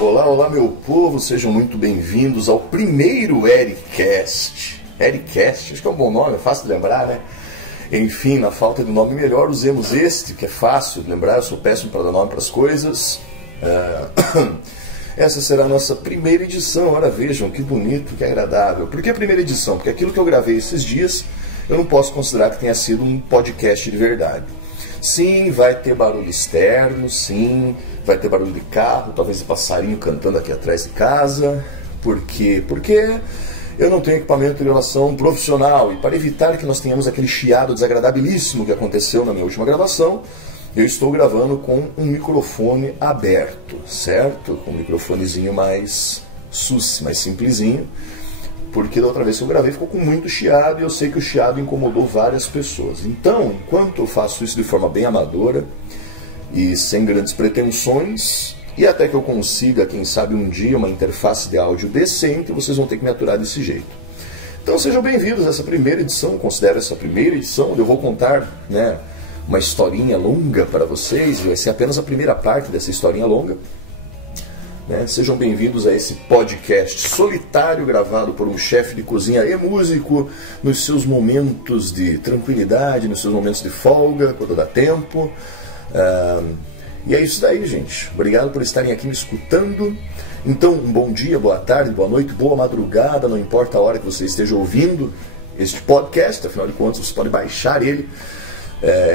Olá, olá meu povo, sejam muito bem-vindos ao primeiro Ericast. Ericast, acho que é um bom nome, é fácil de lembrar, né? Enfim, na falta de nome melhor, usemos este, que é fácil de lembrar, eu sou péssimo para dar nome para as coisas. Essa será a nossa primeira edição, ora vejam, que bonito, que agradável. Por que a primeira edição? Porque aquilo que eu gravei esses dias, eu não posso considerar que tenha sido um podcast de verdade. Sim, vai ter barulho externo, sim, vai ter barulho de carro, talvez de passarinho cantando aqui atrás de casa. Por quê? Porque eu não tenho equipamento de gravação profissional e para evitar que nós tenhamos aquele chiado desagradabilíssimo que aconteceu na minha última gravação, eu estou gravando com um microfone aberto, certo? Com um microfonezinho mais mais simplesinho, porque da outra vez que eu gravei ficou com muito chiado e eu sei que o chiado incomodou várias pessoas. Então, enquanto eu faço isso de forma bem amadora e sem grandes pretensões, e até que eu consiga, quem sabe um dia, uma interface de áudio decente, vocês vão ter que me aturar desse jeito. Então sejam bem-vindos a essa primeira edição, considero essa primeira edição, onde eu vou contar, uma historinha longa para vocês, vai ser apenas a primeira parte dessa historinha longa. Sejam bem-vindos a esse podcast solitário gravado por um chefe de cozinha e músico nos seus momentos de tranquilidade, nos seus momentos de folga, quando dá tempo. E é isso daí, gente. Obrigado por estarem aqui me escutando. Então, um bom dia, boa tarde, boa noite, boa madrugada, não importa a hora que você esteja ouvindo este podcast, afinal de contas você pode baixar ele.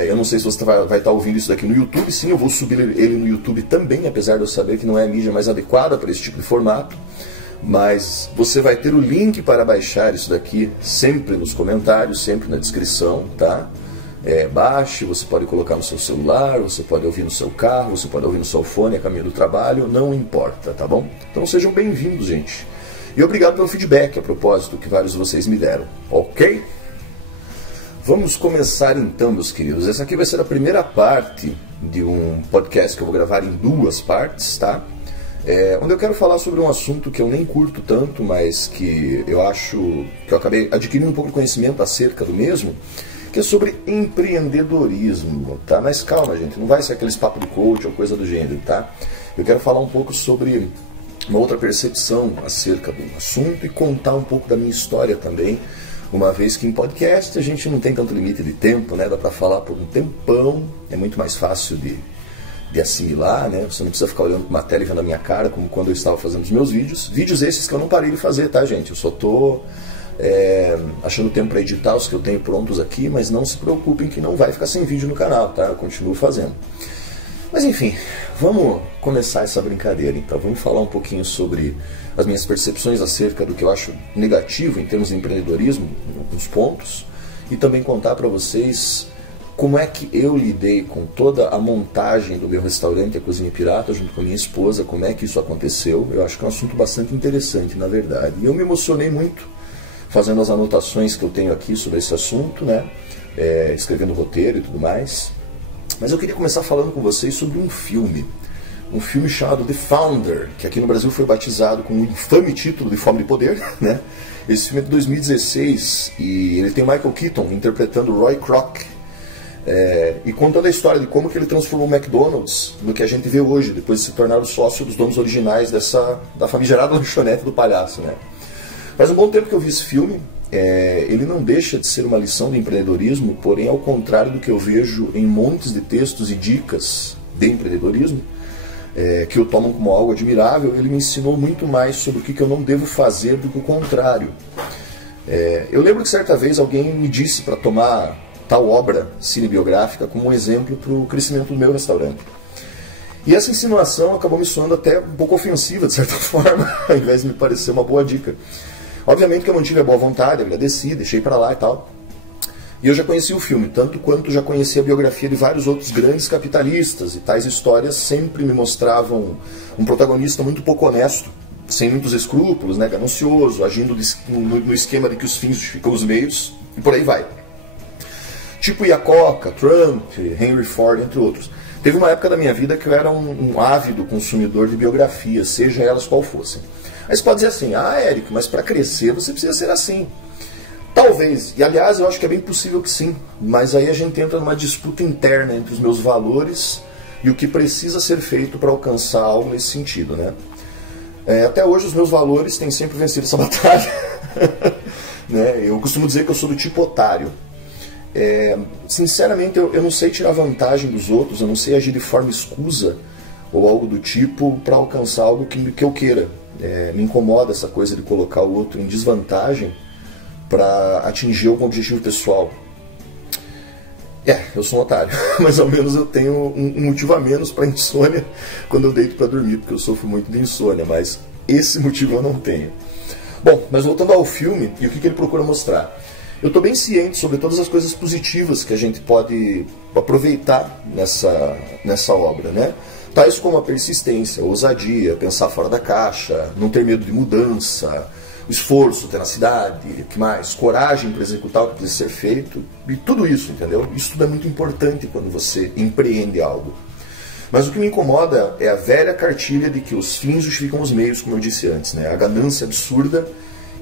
Eu não sei se você vai estar ouvindo isso daqui no YouTube. Sim, eu vou subir ele no YouTube também, apesar de eu saber que não é a mídia mais adequada para esse tipo de formato. Mas você vai ter o link para baixar isso daqui sempre nos comentários, sempre na descrição, tá? Baixe, você pode colocar no seu celular, você pode ouvir no seu carro, você pode ouvir no seu fone a caminho do trabalho, não importa, tá bom? Então sejam bem-vindos, gente. E obrigado pelo feedback, a propósito, que vários de vocês me deram, ok? Vamos começar então, meus queridos. Essa aqui vai ser a primeira parte de um podcast que eu vou gravar em duas partes, tá? Onde eu quero falar sobre um assunto que eu nem curto tanto, mas que eu acho que eu acabei adquirindo um pouco de conhecimento acerca do mesmo, que é sobre empreendedorismo, tá? Mas calma, gente, não vai ser aqueles papos de coach ou coisa do gênero, tá? Eu quero falar um pouco sobre uma outra percepção acerca do assunto e contar um pouco da minha história também, uma vez que em podcast a gente não tem tanto limite de tempo, né? Dá pra falar por um tempão, é muito mais fácil de assimilar, né? Você não precisa ficar olhando pra uma tela e vendo a minha cara, como quando eu estava fazendo os meus vídeos. Vídeos esses que eu não parei de fazer, tá, gente? Eu só tô achando tempo para editar os que eu tenho prontos aqui, mas não se preocupem que não vai ficar sem vídeo no canal, tá? Eu continuo fazendo. Mas enfim, vamos começar essa brincadeira então. Vamos falar um pouquinho sobre as minhas percepções acerca do que eu acho negativo em termos de empreendedorismo, alguns pontos, e também contar para vocês como é que eu lidei com toda a montagem do meu restaurante, a Cozinha Pirata, junto com a minha esposa, como é que isso aconteceu. Eu acho que é um assunto bastante interessante, na verdade. E eu me emocionei muito fazendo as anotações que eu tenho aqui sobre esse assunto, escrevendo roteiro e tudo mais. Mas eu queria começar falando com vocês sobre um filme chamado The Founder, que aqui no Brasil foi batizado com o infame título de Fome de Poder, né? Esse filme é de 2016 e ele tem Michael Keaton interpretando Roy Kroc, e contando a história de como que ele transformou o McDonald's no que a gente vê hoje, depois de se tornar o sócio dos donos originais da famigerada lanchonete do palhaço, né? Faz um bom tempo que eu vi esse filme. Ele não deixa de ser uma lição de empreendedorismo, porém ao contrário do que eu vejo em montes de textos e dicas de empreendedorismo, que eu tomo como algo admirável, ele me ensinou muito mais sobre o que eu não devo fazer do que o contrário. Eu lembro que certa vez alguém me disse para tomar tal obra cinebiográfica como um exemplo para o crescimento do meu restaurante. E essa insinuação acabou me soando até um pouco ofensiva, de certa forma, ao invés de me parecer uma boa dica. Obviamente que eu mantive a boa vontade, agradeci, deixei pra lá e tal. E eu já conheci o filme, tanto quanto já conheci a biografia de vários outros grandes capitalistas, e tais histórias sempre me mostravam um protagonista muito pouco honesto, sem muitos escrúpulos, ganancioso, agindo no esquema de que os fins justificam os meios, e por aí vai. Tipo Iacocca, Trump, Henry Ford, entre outros. Teve uma época da minha vida que eu era um ávido consumidor de biografias, seja elas qual fossem. Aí você pode dizer assim, Érico, mas para crescer você precisa ser assim. Talvez, e aliás eu acho que é bem possível que sim, mas aí a gente entra numa disputa interna entre os meus valores e o que precisa ser feito para alcançar algo nesse sentido, né? Até hoje os meus valores têm sempre vencido essa batalha. Né? Eu costumo dizer que eu sou do tipo otário. Sinceramente, eu não sei tirar vantagem dos outros, eu não sei agir de forma escusa ou algo do tipo para alcançar algo que eu queira. Me incomoda essa coisa de colocar o outro em desvantagem para atingir algum objetivo pessoal. Eu sou um otário, mas ao menos eu tenho um motivo a menos para insônia quando eu deito para dormir, porque eu sofro muito de insônia, mas esse motivo eu não tenho. Bom, mas voltando ao filme e o que ele procura mostrar. Eu estou bem ciente sobre todas as coisas positivas que a gente pode aproveitar nessa obra, né? Tais como a persistência, a ousadia, pensar fora da caixa, não ter medo de mudança, o esforço, tenacidade, o que mais? Coragem para executar o que precisa ser feito, e tudo isso, entendeu? Isso tudo é muito importante quando você empreende algo. Mas o que me incomoda é a velha cartilha de que os fins justificam os meios, como eu disse antes, né? A ganância absurda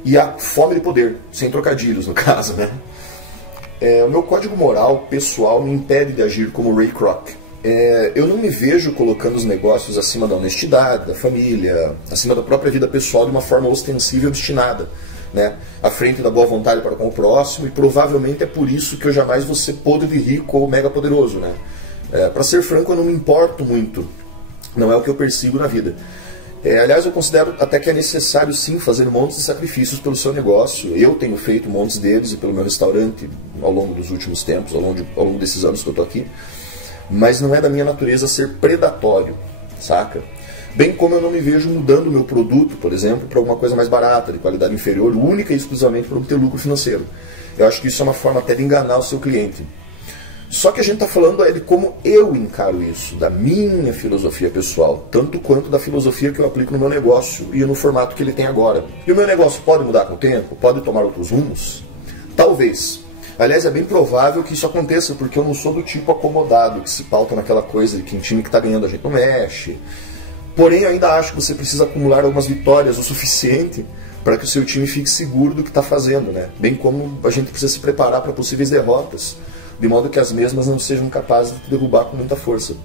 e a fome de poder, sem trocadilhos no caso, né? O meu código moral pessoal me impede de agir como Ray Kroc. Eu não me vejo colocando os negócios acima da honestidade, da família, acima da própria vida pessoal de uma forma ostensiva e obstinada, né? À frente da boa vontade para com o próximo, e provavelmente é por isso que eu jamais vou ser podre de rico ou mega poderoso, né? Para ser franco, eu não me importo muito, não é o que eu persigo na vida. Aliás, eu considero até que é necessário sim fazer montes de sacrifícios pelo seu negócio. Eu tenho feito montes deles e pelo meu restaurante ao longo dos últimos tempos, ao longo desses anos que eu estou aqui. Mas não é da minha natureza ser predatório, saca? Bem como eu não me vejo mudando o meu produto, por exemplo, para alguma coisa mais barata, de qualidade inferior, única e exclusivamente para obter lucro financeiro. Eu acho que isso é uma forma até de enganar o seu cliente. Só que a gente está falando de como eu encaro isso, da minha filosofia pessoal, tanto quanto da filosofia que eu aplico no meu negócio e no formato que ele tem agora. E o meu negócio pode mudar com o tempo? Pode tomar outros rumos? Talvez. Aliás, é bem provável que isso aconteça, porque eu não sou do tipo acomodado, que se pauta naquela coisa de que em time que está ganhando a gente não mexe. Porém, eu ainda acho que você precisa acumular algumas vitórias o suficiente para que o seu time fique seguro do que está fazendo, né? Bem como a gente precisa se preparar para possíveis derrotas, de modo que as mesmas não sejam capazes de te derrubar com muita força.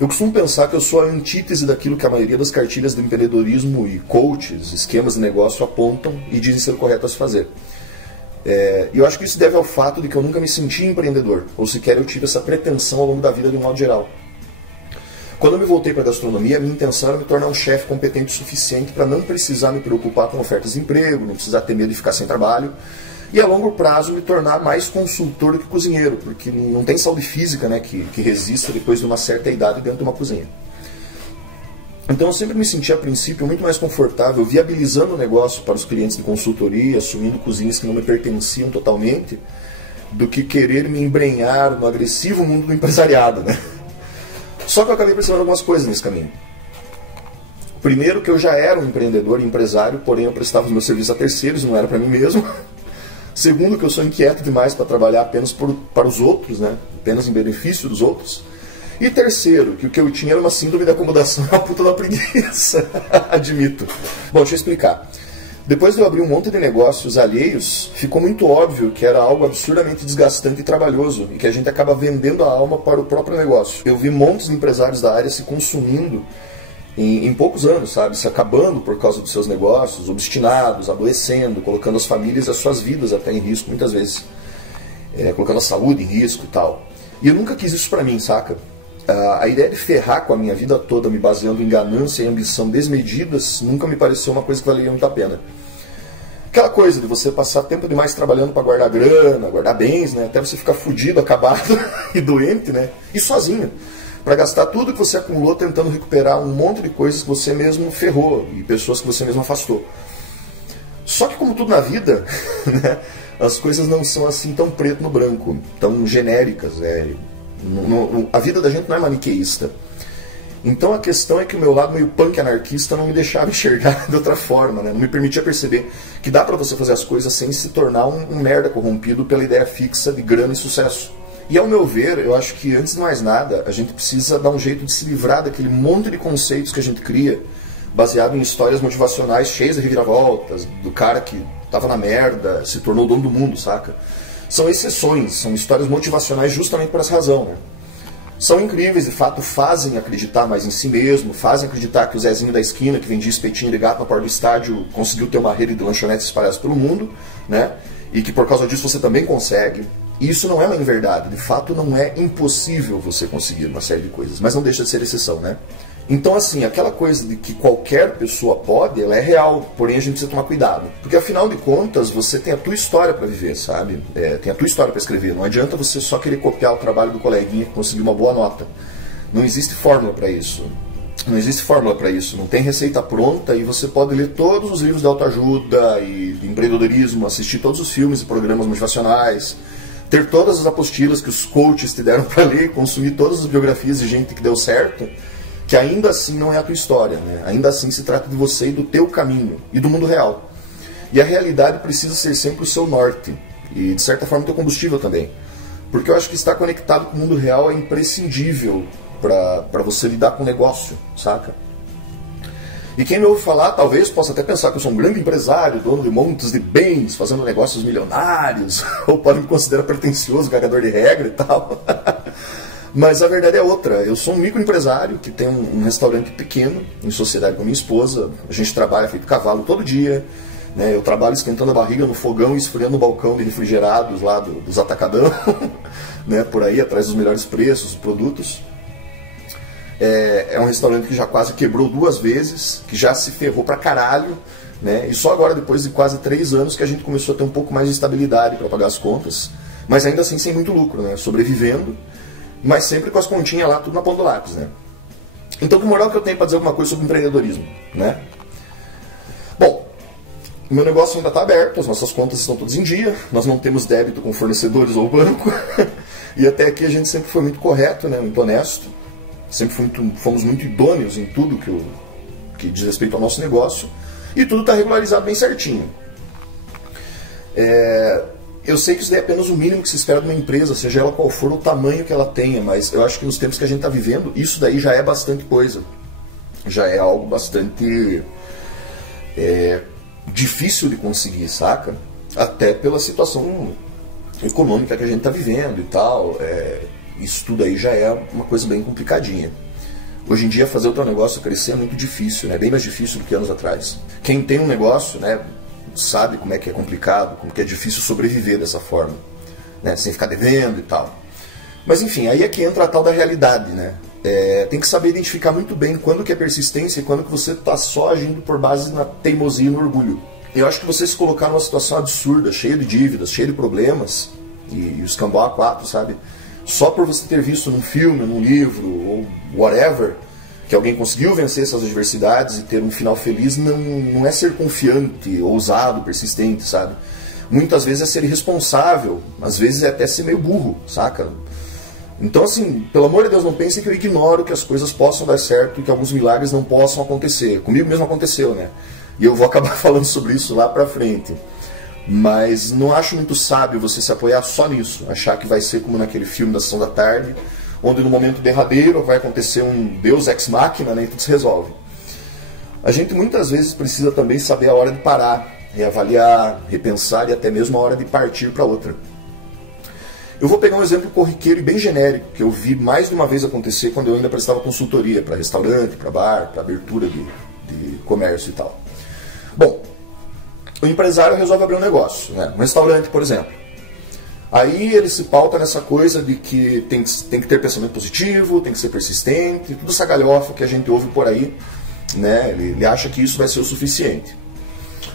Eu costumo pensar que eu sou a antítese daquilo que a maioria das cartilhas de empreendedorismo e coaches, esquemas de negócio apontam e dizem ser correto a se fazer. E eu acho que isso deve ao fato de que eu nunca me senti empreendedor, ou sequer eu tive essa pretensão ao longo da vida de um modo geral. Quando eu me voltei para a gastronomia, a minha intenção era me tornar um chefe competente o suficiente para não precisar me preocupar com ofertas de emprego, não precisar ter medo de ficar sem trabalho, e a longo prazo me tornar mais consultor do que cozinheiro, porque não tem saúde física, né, que resista depois de uma certa idade dentro de uma cozinha. Então eu sempre me senti a princípio muito mais confortável viabilizando o negócio para os clientes de consultoria, assumindo cozinhas que não me pertenciam totalmente, do que querer me embrenhar no agressivo mundo do empresariado, né? Só que eu acabei percebendo algumas coisas nesse caminho. Primeiro, que eu já era um empreendedor e empresário, porém eu prestava os meus serviços a terceiros, não era para mim mesmo. Segundo, que eu sou inquieto demais para trabalhar apenas para os outros, né? Apenas em benefício dos outros. E terceiro, que o que eu tinha era uma síndrome de acomodação, uma puta da preguiça, admito. Bom, deixa eu explicar. Depois de eu abrir um monte de negócios alheios, ficou muito óbvio que era algo absurdamente desgastante e trabalhoso, e que a gente acaba vendendo a alma para o próprio negócio. Eu vi montes de empresários da área se consumindo em poucos anos, sabe? Se acabando por causa dos seus negócios, obstinados, adoecendo, colocando as famílias e as suas vidas até em risco, muitas vezes. Colocando a saúde em risco e tal. E eu nunca quis isso pra mim, saca? A ideia de ferrar com a minha vida toda me baseando em ganância e ambição desmedidas nunca me pareceu uma coisa que valia muito a pena. Aquela coisa de você passar tempo demais trabalhando para guardar grana, guardar bens, né? Até você ficar fudido, acabado e doente, né? E sozinho. Para gastar tudo que você acumulou tentando recuperar um monte de coisas que você mesmo ferrou e pessoas que você mesmo afastou. Só que como tudo na vida, né? As coisas não são assim tão preto no branco, tão genéricas, a vida da gente não é maniqueísta. Então a questão é que o meu lado meio punk anarquista não me deixava enxergar de outra forma, né? Não me permitia perceber que dá pra você fazer as coisas sem se tornar um merda corrompido pela ideia fixa de grana e sucesso. E ao meu ver, eu acho que antes de mais nada, a gente precisa dar um jeito de se livrar daquele monte de conceitos que a gente cria, baseado em histórias motivacionais cheias de reviravoltas, do cara que tava na merda, se tornou o dono do mundo, saca? São exceções, são histórias motivacionais justamente por essa razão, né? são incríveis, de fato fazem acreditar mais em si mesmo, fazem acreditar que o Zezinho da esquina, que vendia espetinho de gato na porta do estádio, conseguiu ter uma rede de lanchonetes espalhadas pelo mundo, né? E que por causa disso você também consegue. E isso não é uma inverdade, de fato não é impossível você conseguir uma série de coisas, mas não deixa de ser exceção, né? Então, assim, aquela coisa de que qualquer pessoa pode, ela é real, porém a gente precisa tomar cuidado. Porque, afinal de contas, você tem a tua história para viver, sabe? Tem a tua história para escrever. Não adianta você só querer copiar o trabalho do coleguinha que conseguiu uma boa nota. Não existe fórmula para isso. Não existe fórmula para isso. Não tem receita pronta e você pode ler todos os livros de autoajuda e de empreendedorismo, assistir todos os filmes e programas motivacionais, ter todas as apostilas que os coaches te deram para ler, consumir todas as biografias de gente que deu certo, que ainda assim não é a tua história, né? Ainda assim se trata de você e do teu caminho e do mundo real. E a realidade precisa ser sempre o seu norte e, de certa forma, o teu combustível também. Porque eu acho que estar conectado com o mundo real é imprescindível para você lidar com o negócio, saca? E quem me ouve falar talvez possa até pensar que eu sou um grande empresário, dono de montes de bens, fazendo negócios milionários, ou pode me considerar pretensioso, cagador de regra e tal. Mas a verdade é outra. Eu sou um microempresário que tem um restaurante pequeno, em sociedade com a minha esposa. A gente trabalha feito cavalo todo dia, né? Eu trabalho esquentando a barriga no fogão e esfriando o balcão de refrigerados lá dos atacadão, né? Por aí, atrás dos melhores preços, dos produtos. É um restaurante que já quase quebrou 2 vezes, que já se ferrou pra caralho, né? E só agora, depois de quase 3 anos, que a gente começou a ter um pouco mais de estabilidade para pagar as contas. Mas ainda assim sem muito lucro, né? Sobrevivendo, mas sempre com as continhas lá, tudo na ponta do lápis, né? Então, que moral que eu tenho para dizer alguma coisa sobre empreendedorismo, né? Bom, o meu negócio ainda está aberto, as nossas contas estão todas em dia, nós não temos débito com fornecedores ou banco, e até aqui a gente sempre foi muito correto, né? Muito honesto, sempre fomos muito idôneos em tudo que diz respeito ao nosso negócio, e tudo está regularizado bem certinho. Eu sei que isso daí é apenas o mínimo que se espera de uma empresa, seja ela qual for o tamanho que ela tenha, mas eu acho que nos tempos que a gente está vivendo, isso daí já é bastante coisa. Já é algo bastante difícil de conseguir, saca? Até pela situação econômica que a gente está vivendo e tal. Isso tudo aí já é uma coisa bem complicadinha. Hoje em dia fazer o teu negócio crescer é muito difícil, né? Bem mais difícil do que anos atrás. Quem tem um negócio, né, sabe como é que é complicado, como que é difícil sobreviver dessa forma, né, sem ficar devendo e tal. Mas enfim, aí é que entra a tal da realidade, né? Tem que saber identificar muito bem quando que é persistência e quando que você está só agindo por base na teimosia e no orgulho. Eu acho que você se colocar numa situação absurda, cheia de dívidas, cheia de problemas, e os cambau a 4, sabe? Só por você ter visto num filme, num livro, ou whatever, que alguém conseguiu vencer essas adversidades e ter um final feliz, não é ser confiante, ousado, persistente, sabe? Muitas vezes é ser irresponsável, às vezes é até ser meio burro, saca? Então, assim, pelo amor de Deus, não pensem que eu ignoro que as coisas possam dar certo e que alguns milagres não possam acontecer. Comigo mesmo aconteceu, né? E eu vou acabar falando sobre isso lá pra frente. Mas não acho muito sábio você se apoiar só nisso, achar que vai ser como naquele filme da Sessão da Tarde, onde no momento derradeiro vai acontecer um Deus ex machina, né, e tudo se resolve. A gente muitas vezes precisa também saber a hora de parar, reavaliar, repensar e até mesmo a hora de partir para outra. Eu vou pegar um exemplo corriqueiro e bem genérico, que eu vi mais de uma vez acontecer quando eu ainda prestava consultoria para restaurante, para bar, para abertura de comércio e tal. Bom, o empresário resolve abrir um negócio, né? Um restaurante, por exemplo. Aí ele se pauta nessa coisa de que tem que ter pensamento positivo, tem que ser persistente, tudo essa galhofa que a gente ouve por aí, né? Ele acha que isso vai ser o suficiente.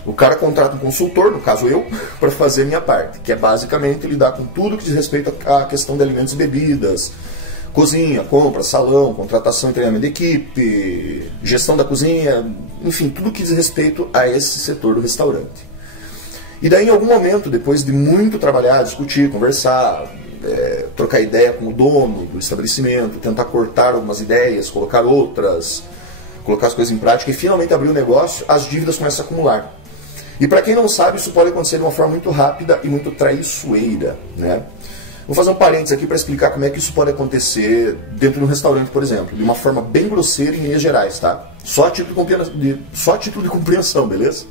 O cara contrata um consultor, no caso eu, para fazer a minha parte, que é basicamente lidar com tudo que diz respeito à questão de alimentos e bebidas, cozinha, compra, salão, contratação e treinamento de equipe, gestão da cozinha, enfim, tudo que diz respeito a esse setor do restaurante. E daí, em algum momento, depois de muito trabalhar, discutir, conversar, trocar ideia com o dono do estabelecimento, tentar cortar algumas ideias, colocar outras, colocar as coisas em prática e finalmente abrir o negócio, as dívidas começam a acumular. E para quem não sabe, isso pode acontecer de uma forma muito rápida e muito traiçoeira, né? Vou fazer um parênteses aqui para explicar como é que isso pode acontecer dentro de um restaurante, por exemplo, de uma forma bem grosseira em linhas gerais, tá? Só a título de compreensão, beleza?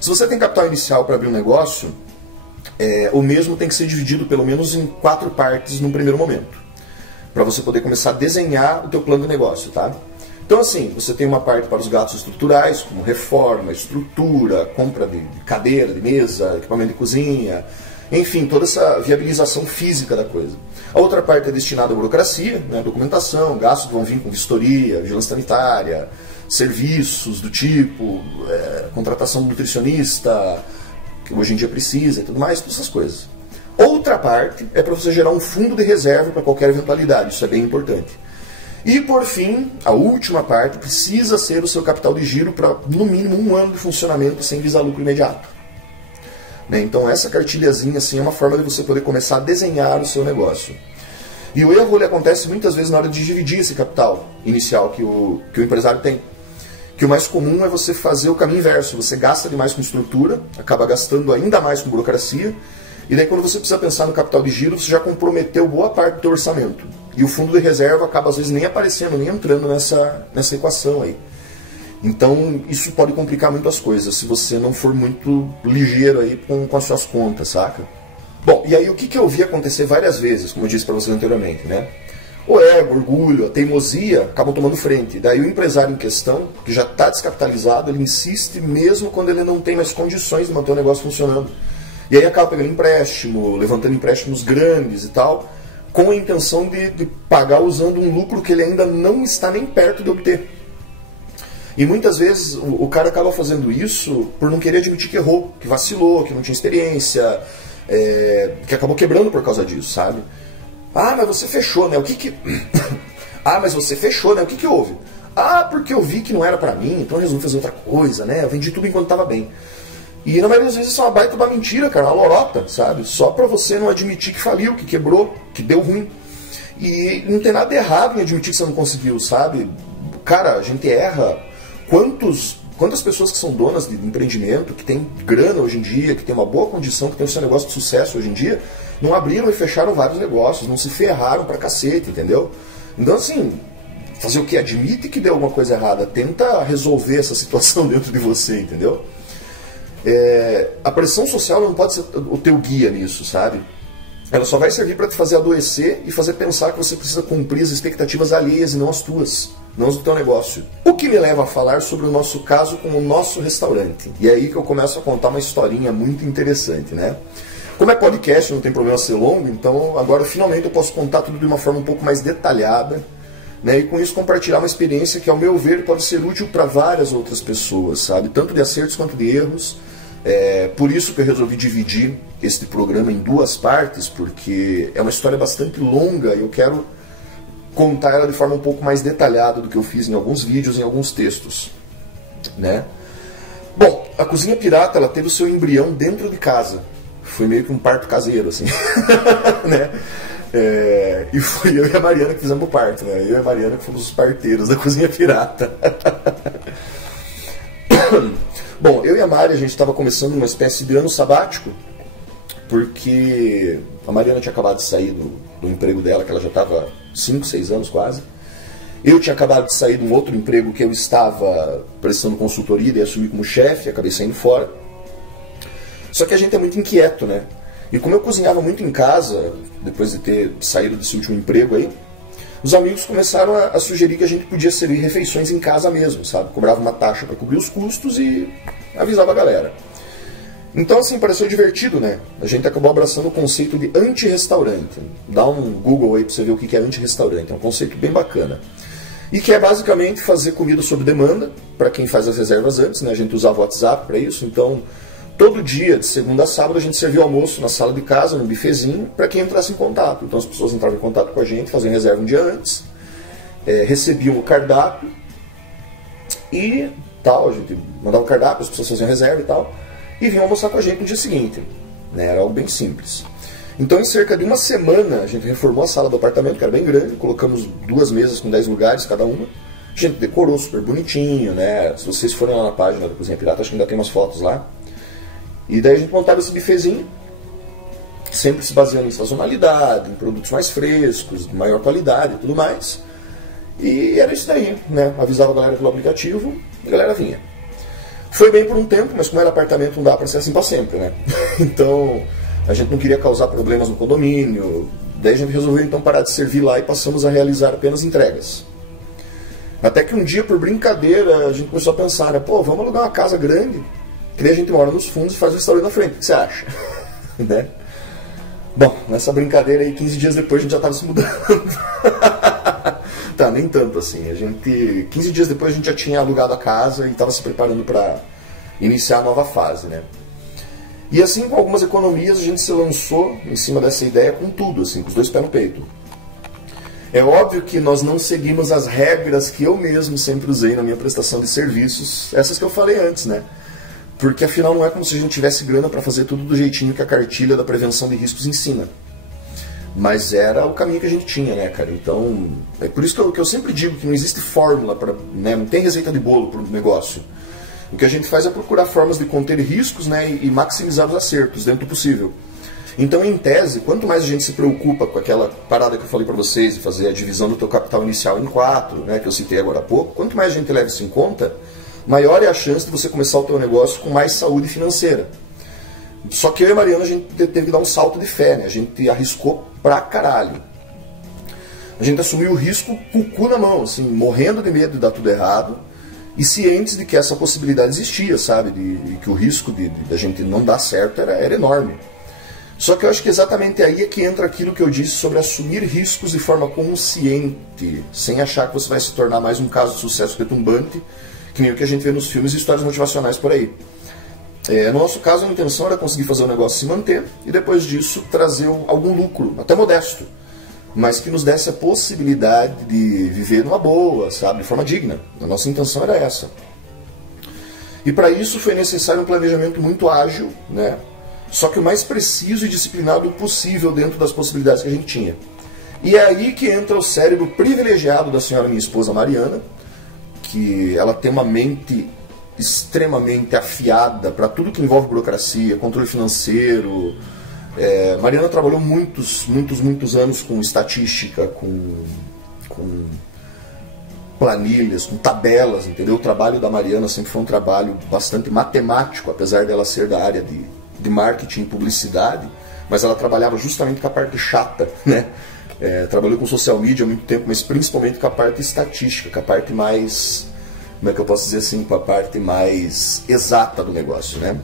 Se você tem capital inicial para abrir um negócio, o mesmo tem que ser dividido pelo menos em 4 partes num primeiro momento. para você poder começar a desenhar o teu plano de negócio, tá? Então assim, você tem uma parte para os gastos estruturais, como reforma, estrutura, compra de cadeira, de mesa, equipamento de cozinha, enfim, toda essa viabilização física da coisa. A outra parte é destinada à burocracia, né, documentação, gastos que vão vir com vistoria, vigilância sanitária, serviços do tipo, contratação de nutricionista, que hoje em dia precisa e tudo mais, todas essas coisas. Outra parte é para você gerar um fundo de reserva para qualquer eventualidade, isso é bem importante. E por fim, a última parte precisa ser o seu capital de giro para no mínimo 1 ano de funcionamento sem visar lucro imediato. Né? Então essa cartilhazinha assim, é uma forma de você poder começar a desenhar o seu negócio. E o erro ele acontece muitas vezes na hora de dividir esse capital inicial que o empresário tem. Que o mais comum é você fazer o caminho inverso, você gasta demais com estrutura, acaba gastando ainda mais com burocracia, e daí quando você precisa pensar no capital de giro, você já comprometeu boa parte do teu orçamento. E o fundo de reserva acaba às vezes nem aparecendo, nem entrando nessa equação aí. Então isso pode complicar muito as coisas, se você não for muito ligeiro aí com as suas contas, saca? Bom, e aí o que eu vi acontecer várias vezes, como eu disse para vocês anteriormente, né? O ego, o orgulho, a teimosia acabam tomando frente. Daí o empresário em questão, que já está descapitalizado, ele insiste mesmo quando ele não tem mais condições de manter o negócio funcionando. E aí acaba pegando empréstimo, levantando empréstimos grandes e tal, com a intenção de pagar usando um lucro que ele ainda não está nem perto de obter. E muitas vezes o cara acaba fazendo isso por não querer admitir que errou, que vacilou, que não tinha experiência, que acabou quebrando por causa disso, sabe? Ah, mas você fechou, né? Ah, mas você fechou, né? O que houve? Ah, porque eu vi que não era pra mim, então eu resolvi fazer outra coisa, né? Eu vendi tudo enquanto tava bem. E na maioria das vezes isso é uma baita de uma mentira, cara, uma lorota, sabe? Só pra você não admitir que faliu, que quebrou, que deu ruim. E não tem nada errado em admitir que você não conseguiu, sabe? Cara, a gente erra. Quantas pessoas que são donas de empreendimento, que tem grana hoje em dia, que tem uma boa condição, que tem o seu negócio de sucesso hoje em dia, não abriram e fecharam vários negócios, não se ferraram pra cacete, entendeu? Então assim, fazer o que? Admite que deu alguma coisa errada, tenta resolver essa situação dentro de você, entendeu? A pressão social não pode ser o teu guia nisso, sabe? Ela só vai servir para te fazer adoecer e fazer pensar que você precisa cumprir as expectativas alheias e não as tuas, não as do teu negócio. O que me leva a falar sobre o nosso caso com o nosso restaurante. E é aí que eu começo a contar uma historinha muito interessante, né? Como é podcast, não tem problema ser longo, então agora finalmente eu posso contar tudo de uma forma um pouco mais detalhada, né? E com isso compartilhar uma experiência que, ao meu ver, pode ser útil para várias outras pessoas, sabe? Tanto de acertos quanto de erros. Por isso que eu resolvi dividir este programa em 2 partes, porque é uma história bastante longa e eu quero contar ela de forma um pouco mais detalhada do que eu fiz em alguns vídeos, em alguns textos, né? Bom, a Cozinha Pirata, ela teve o seu embrião dentro de casa. Foi meio que um parto caseiro, assim, né? E foi eu e a Mariana que fizemos o parto, né? Eu e a Mariana que fomos os parteiros da Cozinha Pirata. Bom, eu e a Mari, a gente estava começando uma espécie de ano sabático, porque a Mariana tinha acabado de sair do emprego dela, que ela já estava 5, 6 anos quase. Eu tinha acabado de sair de um outro emprego que eu estava prestando consultoria, daí assumi como chefe, acabei saindo fora. Só que a gente é muito inquieto, né? E como eu cozinhava muito em casa, depois de ter saído desse último emprego aí, os amigos começaram a sugerir que a gente podia servir refeições em casa mesmo, sabe? Cobrava uma taxa para cobrir os custos e avisava a galera. Então, assim, pareceu divertido, né? A gente acabou abraçando o conceito de anti-restaurante. Dá um Google aí pra você ver o que é anti-restaurante. É um conceito bem bacana. E que é basicamente fazer comida sob demanda, para quem faz as reservas antes, né? A gente usava o WhatsApp para isso, então todo dia, de segunda a sábado, a gente servia almoço na sala de casa, num bifezinho, para quem entrasse em contato. Então as pessoas entravam em contato com a gente, faziam reserva um dia antes, recebiam o cardápio e tal, a gente mandava o cardápio, as pessoas faziam reserva e tal, e vinham almoçar com a gente no dia seguinte, né? Era algo bem simples. Então em cerca de uma semana a gente reformou a sala do apartamento, que era bem grande, colocamos 2 mesas com 10 lugares cada uma, a gente decorou super bonitinho, né? Se vocês forem lá na página da Cozinha Pirata, acho que ainda tem umas fotos lá. E daí a gente montava esse bifezinho, sempre se baseando em sazonalidade, em produtos mais frescos, de maior qualidade e tudo mais. E era isso daí, né? Avisava a galera pelo aplicativo e a galera vinha. Foi bem por um tempo, mas como era apartamento não dá para ser assim para sempre, né? Então a gente não queria causar problemas no condomínio, Daí a gente resolveu então parar de servir lá e passamos a realizar apenas entregas. Até que um dia, por brincadeira, a gente começou a pensar, né? Pô, vamos alugar uma casa grande, que daí a gente mora nos fundos e faz o restaurante na frente. O que você acha? Né? Bom, nessa brincadeira aí, 15 dias depois a gente já estava se mudando. Tá, nem tanto assim. 15 dias depois a gente já tinha alugado a casa e estava se preparando para iniciar a nova fase, né? E assim, com algumas economias, a gente se lançou em cima dessa ideia com tudo, assim, com os dois pés no peito. É óbvio que nós não seguimos as regras que eu mesmo sempre usei na minha prestação de serviços, essas que eu falei antes, né? Porque afinal não é como se a gente tivesse grana para fazer tudo do jeitinho que a cartilha da prevenção de riscos ensina. Mas era o caminho que a gente tinha, né, cara? Então, é por isso que eu sempre digo que não existe fórmula, né? Não tem receita de bolo para o negócio. O que a gente faz é procurar formas de conter riscos, né, e maximizar os acertos dentro do possível. Então, em tese, quanto mais a gente se preocupa com aquela parada que eu falei para vocês, de fazer a divisão do teu capital inicial em 4, né, que eu citei agora há pouco, quanto mais a gente leva isso em conta, maior é a chance de você começar o teu negócio com mais saúde financeira. Só que eu e a Mariana, a gente teve que dar um salto de fé, né? A gente arriscou pra caralho. A gente assumiu o risco com o cu na mão, assim, morrendo de medo de dar tudo errado e cientes de que essa possibilidade existia, sabe? De que o risco de a gente não dar certo era enorme. Só que eu acho que exatamente aí é que entra aquilo que eu disse sobre assumir riscos de forma consciente, sem achar que você vai se tornar mais um caso de sucesso retumbante, que nem o que a gente vê nos filmes e histórias motivacionais por aí. No nosso caso, a intenção era conseguir fazer o negócio se manter e depois disso trazer algum lucro, até modesto, mas que nos desse a possibilidade de viver numa boa, sabe, de forma digna. A nossa intenção era essa. E para isso foi necessário um planejamento muito ágil, né? Só que o mais preciso e disciplinado possível dentro das possibilidades que a gente tinha. E é aí que entra o cérebro privilegiado da senhora minha esposa Mariana, que ela tem uma mente extremamente afiada para tudo que envolve burocracia, controle financeiro. Mariana trabalhou muitos anos com estatística, com planilhas, com tabelas, entendeu? O trabalho da Mariana sempre foi um trabalho bastante matemático, apesar dela ser da área de marketing e publicidade, mas ela trabalhava justamente com a parte chata, né? Trabalhou com social media há muito tempo, mas principalmente com a parte estatística, com a parte mais, como é que eu posso dizer assim, com a parte mais exata do negócio, né?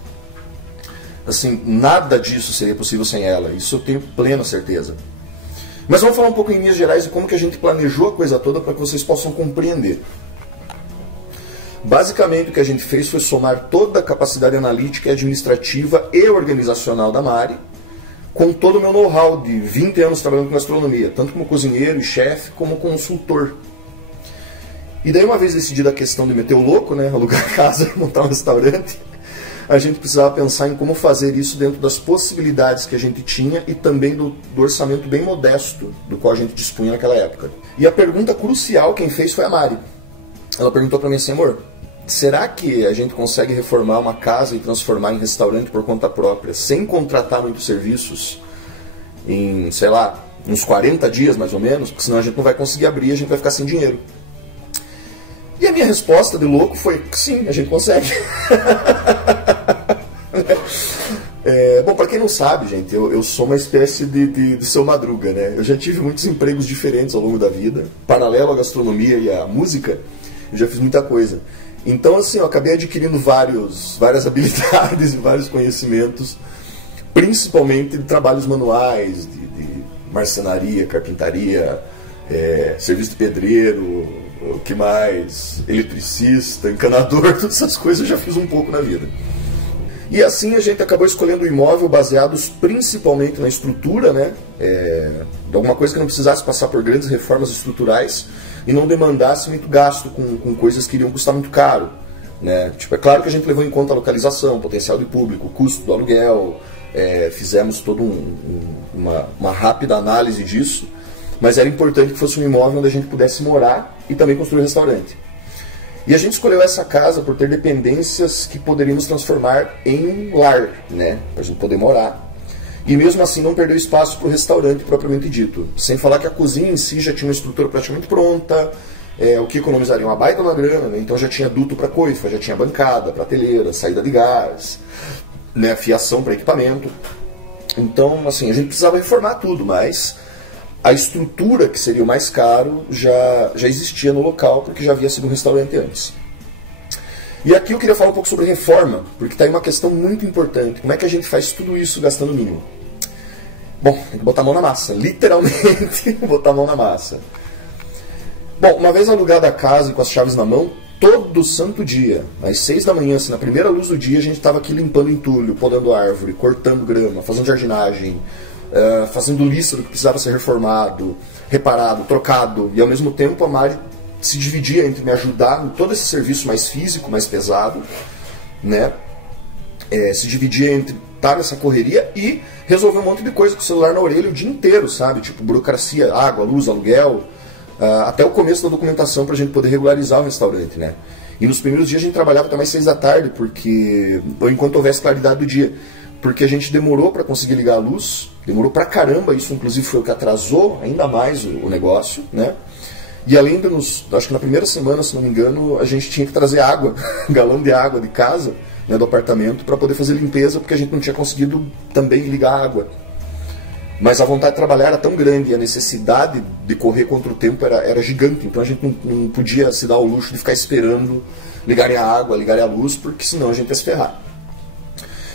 Assim, nada disso seria possível sem ela, isso eu tenho plena certeza. Mas vamos falar um pouco em linhas gerais de como que a gente planejou a coisa toda para que vocês possam compreender. Basicamente o que a gente fez foi somar toda a capacidade analítica, administrativa e organizacional da Mari com todo o meu know-how de 20 anos trabalhando com gastronomia, tanto como cozinheiro e chefe, como consultor. E daí, uma vez decidida a questão de meter o louco, né, alugar casa e montar um restaurante, a gente precisava pensar em como fazer isso dentro das possibilidades que a gente tinha e também do orçamento bem modesto do qual a gente dispunha naquela época. E a pergunta crucial quem fez foi a Mari. Ela perguntou para mim assim, amor, será que a gente consegue reformar uma casa e transformar em restaurante por conta própria, sem contratar muitos serviços, em, sei lá, uns 40 dias mais ou menos, porque senão a gente não vai conseguir abrir e a gente vai ficar sem dinheiro. E a minha resposta de louco foi, sim, a gente consegue. Bom, para quem não sabe, gente, eu sou uma espécie de seu Madruga, né? Eu já tive muitos empregos diferentes ao longo da vida, paralelo à gastronomia e à música, eu já fiz muita coisa. Então, assim, eu acabei adquirindo várias habilidades e vários conhecimentos, principalmente de trabalhos manuais, de marcenaria, carpintaria, serviço de pedreiro, o que mais? Eletricista, encanador, todas essas coisas eu já fiz um pouco na vida. E assim a gente acabou escolhendo um imóvel baseados principalmente na estrutura, né? De alguma coisa que não precisasse passar por grandes reformas estruturais e não demandasse muito gasto com coisas que iriam custar muito caro, né? Tipo, é claro que a gente levou em conta a localização, potencial de público, o custo do aluguel, fizemos toda uma rápida análise disso, mas era importante que fosse um imóvel onde a gente pudesse morar e também construir um restaurante. E a gente escolheu essa casa por ter dependências que poderíamos transformar em um lar, né? Para a gente poder morar. E mesmo assim não perder espaço para o restaurante propriamente dito. Sem falar que a cozinha em si já tinha uma estrutura praticamente pronta, o que economizaria uma baita na grana, né? Então já tinha duto para coifa, já tinha bancada, prateleira, saída de gás, né? Fiação para equipamento. Então, assim, a gente precisava reformar tudo, mas a estrutura, que seria o mais caro, já existia no local, porque já havia sido um restaurante antes. E aqui eu queria falar um pouco sobre reforma, porque está aí uma questão muito importante. Como é que a gente faz tudo isso gastando o mínimo? Bom, tem que botar a mão na massa, literalmente botar a mão na massa. Bom, uma vez alugada a casa e com as chaves na mão, todo santo dia, às 6 da manhã, assim, na primeira luz do dia, a gente estava aqui limpando entulho, podando árvore, cortando grama, fazendo jardinagem, fazendo lista do que precisava ser reformado, reparado, trocado, e ao mesmo tempo a Mari se dividia entre me ajudar em todo esse serviço mais físico, mais pesado, né? Se dividia entre estar nessa correria e resolver um monte de coisa com o celular na orelha o dia inteiro, sabe? Tipo burocracia, água, luz, aluguel, até o começo da documentação para a gente poder regularizar o restaurante, né? E nos primeiros dias a gente trabalhava até mais 6 da tarde, ou enquanto houvesse claridade do dia, porque a gente demorou para conseguir ligar a luz, demorou pra caramba, isso inclusive foi o que atrasou ainda mais o negócio, né? E além de acho que na primeira semana, se não me engano, a gente tinha que trazer água, um galão de água de casa, né, do apartamento, para poder fazer limpeza, porque a gente não tinha conseguido também ligar a água. Mas a vontade de trabalhar era tão grande e a necessidade de correr contra o tempo era gigante, então a gente não podia se dar o luxo de ficar esperando ligarem a água, ligarem a luz, porque senão a gente ia se ferrar.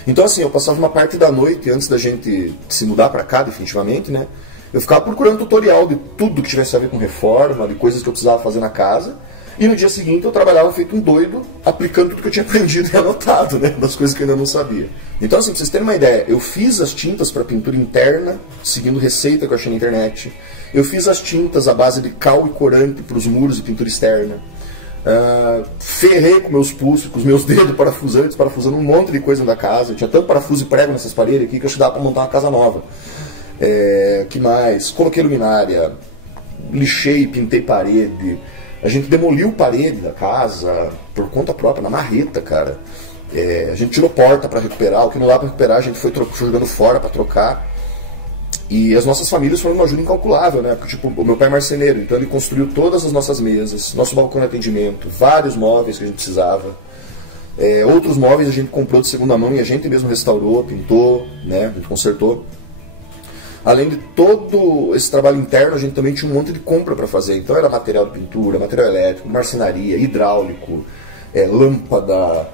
Então assim, eu passava uma parte da noite, antes da gente se mudar para cá definitivamente, né, eu ficava procurando tutorial de tudo que tivesse a ver com reforma, de coisas que eu precisava fazer na casa. E no dia seguinte eu trabalhava feito um doido, aplicando tudo que eu tinha aprendido e anotado, né, das coisas que eu ainda não sabia. Então assim, pra vocês terem uma ideia, eu fiz as tintas para pintura interna, seguindo receita que eu achei na internet. Eu fiz as tintas à base de cal e corante para os muros e pintura externa. Ferrei com meus pulsos, com os meus dedos parafusantes, parafusando um monte de coisa da casa. Eu tinha tanto parafuso e prego nessas paredes aqui que eu acho que dava para montar uma casa nova. Que mais? Coloquei luminária, lixei, pintei parede. A gente demoliu parede da casa por conta própria, na marreta, cara. A gente tirou porta para recuperar, o que não dá para recuperar a gente foi jogando fora para trocar. E as nossas famílias foram uma ajuda incalculável, né? Porque, tipo, o meu pai é marceneiro, então ele construiu todas as nossas mesas, nosso balcão de atendimento, vários móveis que a gente precisava. Outros móveis a gente comprou de segunda mão e a gente mesmo restaurou, pintou, né? A gente consertou. Além de todo esse trabalho interno, a gente também tinha um monte de compra para fazer. Então era material de pintura, material elétrico, marcenaria, hidráulico, lâmpada,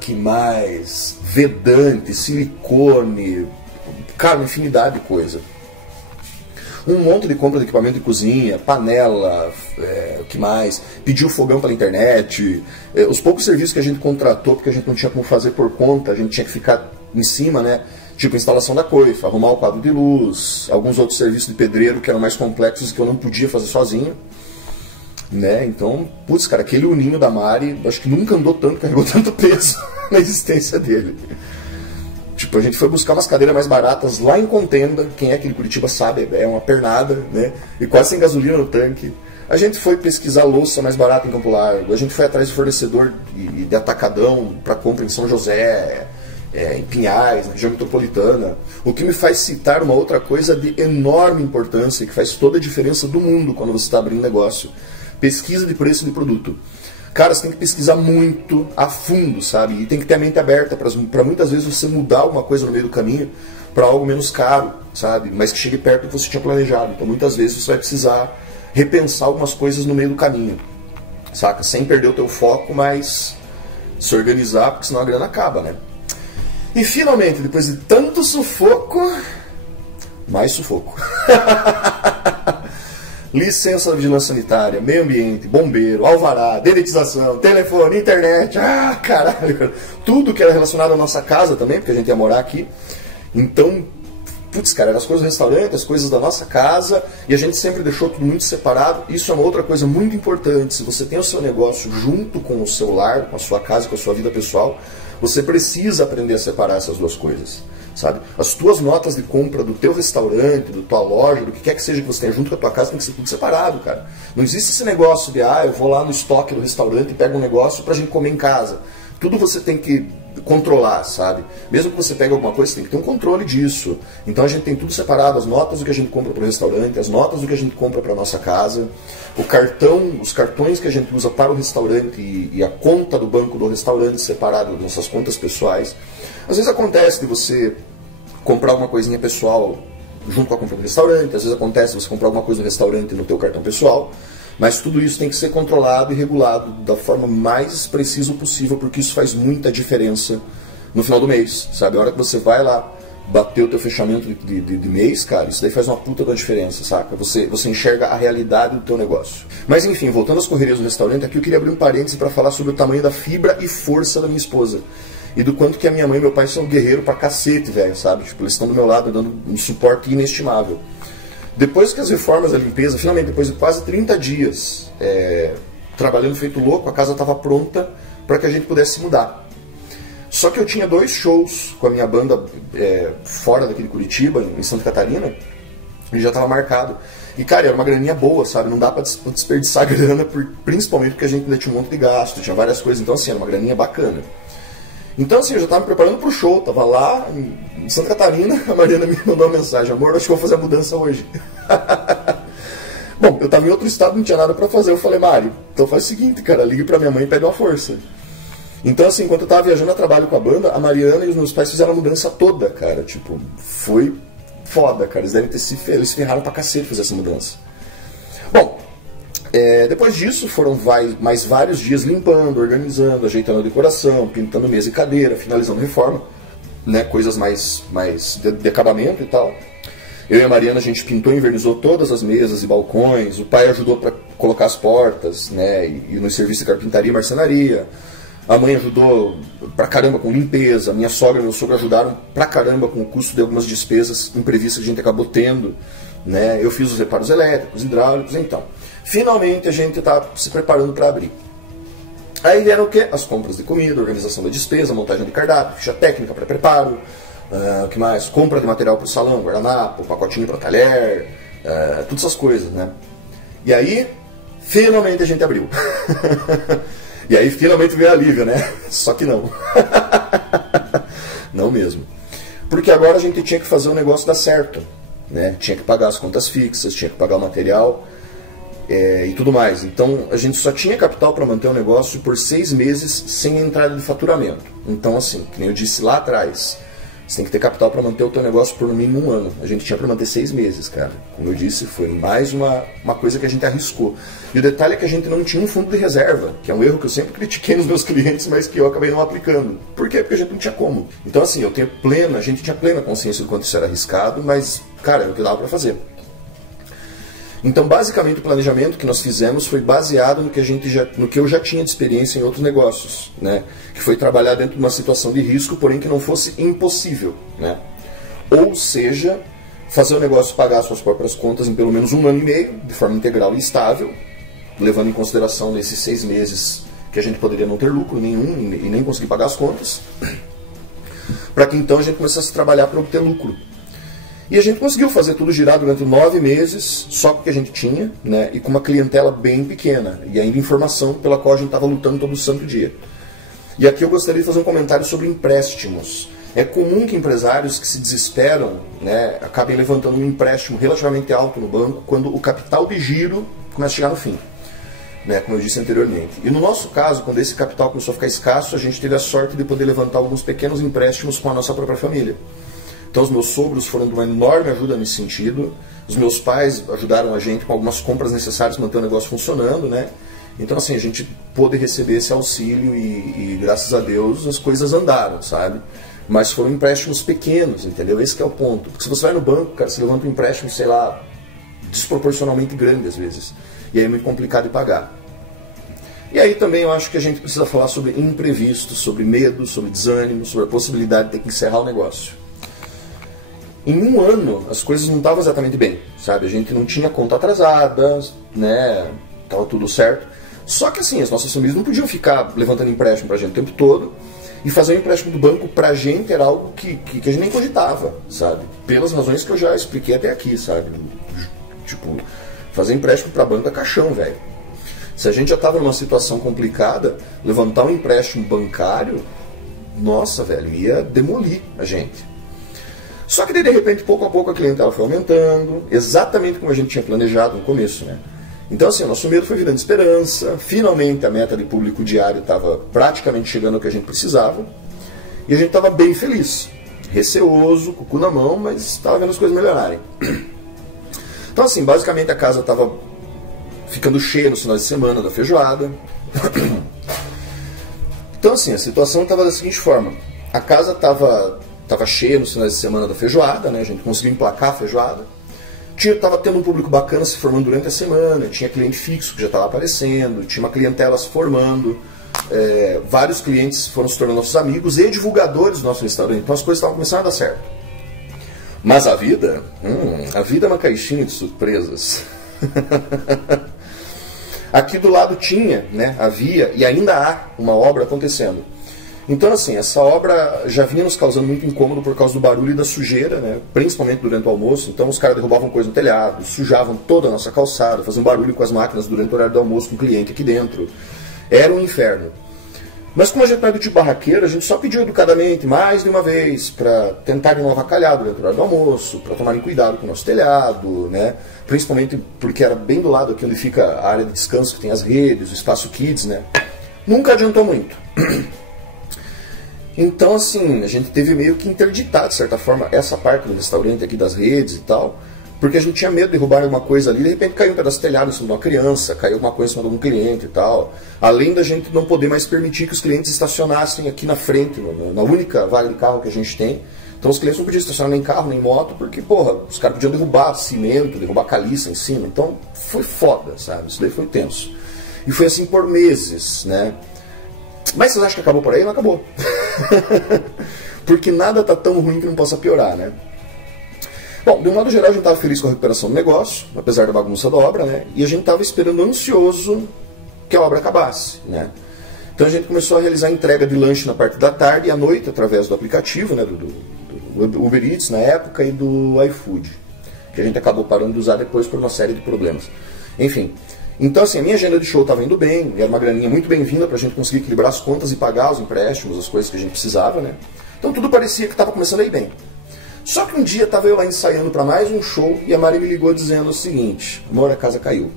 que mais? Vedante, silicone, cara, uma infinidade de coisa. Um monte de compra de equipamento de cozinha, panela, o que mais? Pediu fogão pela internet. Os poucos serviços que a gente contratou, porque a gente não tinha como fazer por conta, a gente tinha que ficar em cima, né? Tipo instalação da coifa, arrumar o quadro de luz, alguns outros serviços de pedreiro que eram mais complexos que eu não podia fazer sozinho, né? Então, putz, cara, aquele uninho da Mari, acho que nunca andou tanto, carregou tanto peso na existência dele. Tipo, a gente foi buscar umas cadeiras mais baratas lá em Contenda, quem é aqui de Curitiba sabe, é uma pernada, né? E quase sem gasolina no tanque. A gente foi pesquisar louça mais barata em Campo Largo, a gente foi atrás de fornecedor de atacadão para compra em São José, em Pinhais, na região metropolitana. O que me faz citar uma outra coisa de enorme importância, que faz toda a diferença do mundo quando você está abrindo negócio. Pesquisa de preço de produto. Cara, você tem que pesquisar muito a fundo, sabe? E tem que ter a mente aberta para muitas vezes você mudar alguma coisa no meio do caminho para algo menos caro, sabe? Mas que chegue perto do que você tinha planejado. Então muitas vezes você vai precisar repensar algumas coisas no meio do caminho, saca? Sem perder o teu foco, mas se organizar, porque senão a grana acaba, né? E finalmente, depois de tanto sufoco, mais sufoco. Licença da vigilância sanitária, meio ambiente, bombeiro, alvará, dedetização, telefone, internet, caralho, cara. Tudo que era relacionado à nossa casa também, porque a gente ia morar aqui. Então, putz, cara, eram as coisas do restaurante, as coisas da nossa casa, e a gente sempre deixou tudo muito separado. Isso é uma outra coisa muito importante. Se você tem o seu negócio junto com o seu lar, com a sua casa, com a sua vida pessoal, você precisa aprender a separar essas duas coisas, sabe? As tuas notas de compra do teu restaurante, da tua loja, do que quer que seja que você tenha junto com a tua casa, tem que ser tudo separado, cara. Não existe esse negócio de, eu vou lá no estoque do restaurante e pego um negócio pra gente comer em casa. Tudo você tem que controlar, sabe? Mesmo que você pegue alguma coisa, você tem que ter um controle disso. Então a gente tem tudo separado, as notas do que a gente compra para o restaurante, as notas do que a gente compra para nossa casa, o cartão, os cartões que a gente usa para o restaurante e a conta do banco do restaurante separado das nossas contas pessoais. Às vezes acontece de você comprar uma coisinha pessoal junto com a compra do restaurante. Às vezes acontece você comprar alguma coisa no restaurante no teu cartão pessoal, mas tudo isso tem que ser controlado e regulado da forma mais precisa possível, porque isso faz muita diferença no final do mês, sabe? A hora que você vai lá bater o teu fechamento de mês, cara, isso daí faz uma puta da diferença, saca? Você enxerga a realidade do teu negócio. Mas enfim, voltando às correrias do restaurante, aqui eu queria abrir um parêntese para falar sobre o tamanho da fibra e força da minha esposa. E do quanto que a minha mãe e meu pai são guerreiros pra cacete, velho, sabe? Tipo, eles estão do meu lado dando um suporte inestimável. Depois que as reformas da limpeza, finalmente, depois de quase 30 dias trabalhando feito louco, a casa estava pronta para que a gente pudesse mudar. Só que eu tinha 2 shows com a minha banda fora daqui de Curitiba, em Santa Catarina, e já estava marcado. E, cara, era uma graninha boa, sabe? Não dá pra desperdiçar grana, principalmente porque a gente ainda tinha um monte de gasto, tinha várias coisas. Então, assim, era uma graninha bacana. Então, assim, eu já estava me preparando pro show, tava lá em Santa Catarina, a Mariana me mandou uma mensagem: amor, acho que eu vou fazer a mudança hoje. Bom, eu estava em outro estado, não tinha nada pra fazer. Eu falei: Mari, então faz o seguinte, cara, ligue pra minha mãe e pede uma força. Então, assim, enquanto eu tava viajando a trabalho com a banda, a Mariana e os meus pais fizeram a mudança toda, cara. Tipo, foi foda, cara. Eles devem ter eles ferraram pra cacete fazer essa mudança. Bom, depois disso foram mais vários dias limpando, organizando, ajeitando a decoração, pintando mesa e cadeira, finalizando reforma, né? Coisas mais de acabamento e tal. Eu e a Mariana, a gente pintou e invernizou todas as mesas e balcões. O pai ajudou para colocar as portas, né? E no serviço de carpintaria e marcenaria. A mãe ajudou pra caramba com limpeza, minha sogra e meu sogro ajudaram pra caramba com o custo de algumas despesas imprevistas que a gente acabou tendo, né? Eu fiz os reparos elétricos, hidráulicos, então. Finalmente a gente tá se preparando para abrir. Aí vieram o quê? As compras de comida, organização da despesa, montagem de cardápio, ficha técnica para preparo, o que mais? Compra de material para o salão, guardanapo, pacotinho para talher, todas essas coisas, né? E aí, finalmente a gente abriu. E aí finalmente veio alívio, né? Só que não. Não mesmo. Porque agora a gente tinha que fazer o negócio dar certo, né? Tinha que pagar as contas fixas, tinha que pagar o material e tudo mais. Então a gente só tinha capital para manter o negócio por 6 meses sem entrada de faturamento. Então, assim, que nem eu disse lá atrás, você tem que ter capital para manter o teu negócio por no mínimo 1 ano. A gente tinha para manter 6 meses, cara. Como eu disse, foi mais uma coisa que a gente arriscou. E o detalhe é que a gente não tinha um fundo de reserva, que é um erro que eu sempre critiquei nos meus clientes, mas que eu acabei não aplicando. Por quê? Porque a gente não tinha como. Então, assim, a gente tinha plena consciência do quanto isso era arriscado, mas, cara, era o que dava para fazer. Então, basicamente, o planejamento que nós fizemos foi baseado no que eu já tinha de experiência em outros negócios, né? Que foi trabalhar dentro de uma situação de risco, porém que não fosse impossível, né? Ou seja, fazer o negócio pagar suas próprias contas em pelo menos 1 ano e meio, de forma integral e estável, levando em consideração nesses 6 meses que a gente poderia não ter lucro nenhum e nem conseguir pagar as contas, para que então a gente começasse a trabalhar para obter lucro. E a gente conseguiu fazer tudo girar durante 9 meses, só com o que a gente tinha, né, e com uma clientela bem pequena, e ainda informação pela qual a gente estava lutando todo santo dia. E aqui eu gostaria de fazer um comentário sobre empréstimos. É comum que empresários que se desesperam, né, acabem levantando um empréstimo relativamente alto no banco quando o capital de giro começa a chegar no fim, né, como eu disse anteriormente. E no nosso caso, quando esse capital começou a ficar escasso, a gente teve a sorte de poder levantar alguns pequenos empréstimos com a nossa própria família. Então os meus sogros foram de uma enorme ajuda nesse sentido, os meus pais ajudaram a gente com algumas compras necessárias para manter o negócio funcionando, né? Então, assim, a gente pôde receber esse auxílio e graças a Deus as coisas andaram, sabe? Mas foram empréstimos pequenos, entendeu? Esse que é o ponto. Porque se você vai no banco, cara, você levanta um empréstimo, sei lá, desproporcionalmente grande às vezes. E aí é muito complicado de pagar. E aí também eu acho que a gente precisa falar sobre imprevistos, sobre medo, sobre desânimo, sobre a possibilidade de ter que encerrar o negócio. Em 1 ano, as coisas não estavam exatamente bem, sabe? A gente não tinha conta atrasada, né? Tava tudo certo. Só que assim, as nossas famílias não podiam ficar levantando empréstimo pra gente o tempo todo. E fazer um empréstimo do banco pra gente era algo que a gente nem cogitava, sabe? Pelas razões que eu já expliquei até aqui, sabe? Tipo, fazer empréstimo pra banco é caixão, velho. Se a gente já tava numa situação complicada, levantar um empréstimo bancário, nossa, velho, ia demolir a gente. Só que daí, de repente, pouco a pouco a clientela foi aumentando, exatamente como a gente tinha planejado no começo, né? Então, assim, o nosso medo foi virando esperança, finalmente a meta de público diário estava praticamente chegando ao que a gente precisava, e a gente estava bem feliz, receoso, com o cu na mão, mas estava vendo as coisas melhorarem. Então assim, basicamente a casa estava ficando cheia nos finais de semana da feijoada. Então assim, a situação estava da seguinte forma: a casa estava cheia nos finais de semana da feijoada, né? A gente conseguiu emplacar a feijoada. Estava tendo um público bacana se formando durante a semana, tinha cliente fixo que já estava aparecendo, tinha uma clientela se formando, vários clientes foram se tornando nossos amigos e divulgadores do nosso restaurante, então as coisas estavam começando a dar certo. Mas a vida é uma caixinha de surpresas. Aqui do lado tinha, né, havia e ainda há uma obra acontecendo. Então assim, essa obra já vinha nos causando muito incômodo por causa do barulho e da sujeira, né? Principalmente durante o almoço. Então os caras derrubavam coisa no telhado, sujavam toda a nossa calçada, faziam barulho com as máquinas durante o horário do almoço com o cliente aqui dentro. Era um inferno. Mas como a gente não é do tipo barraqueiro, a gente só pediu educadamente, mais de uma vez, para tentarem não avacalhar durante o horário do almoço, para tomarem cuidado com o nosso telhado, né? Principalmente porque era bem do lado aqui onde fica a área de descanso, que tem as redes, o espaço kids, né? Nunca adiantou muito. Então, assim, a gente teve meio que interditar, de certa forma, essa parte do restaurante aqui das redes e tal, porque a gente tinha medo de derrubar alguma coisa ali, de repente caiu um pedaço de telhado em cima de uma criança, caiu alguma coisa em cima de um cliente e tal. Além da gente não poder mais permitir que os clientes estacionassem aqui na frente, na única vaga de carro que a gente tem. Então os clientes não podiam estacionar nem carro, nem moto, porque, porra, os caras podiam derrubar cimento, derrubar caliça em cima. Então foi foda, sabe? Isso daí foi tenso. E foi assim por meses, né? Mas vocês acham que acabou por aí? Não acabou. Porque nada tá tão ruim que não possa piorar, né? Bom, de um modo geral a gente estava feliz com a recuperação do negócio, apesar da bagunça da obra, né? E a gente estava esperando ansioso que a obra acabasse, né? Então a gente começou a realizar a entrega de lanche na parte da tarde e à noite, através do aplicativo, né? Do Uber Eats na época e do iFood, que a gente acabou parando de usar depois por uma série de problemas. Enfim. Então, assim, a minha agenda de show estava indo bem, era uma graninha muito bem-vinda para a gente conseguir equilibrar as contas e pagar os empréstimos, as coisas que a gente precisava, né? Então tudo parecia que estava começando a ir bem. Só que um dia estava eu lá ensaiando para mais um show e a Mari me ligou dizendo o seguinte: amor, a casa caiu.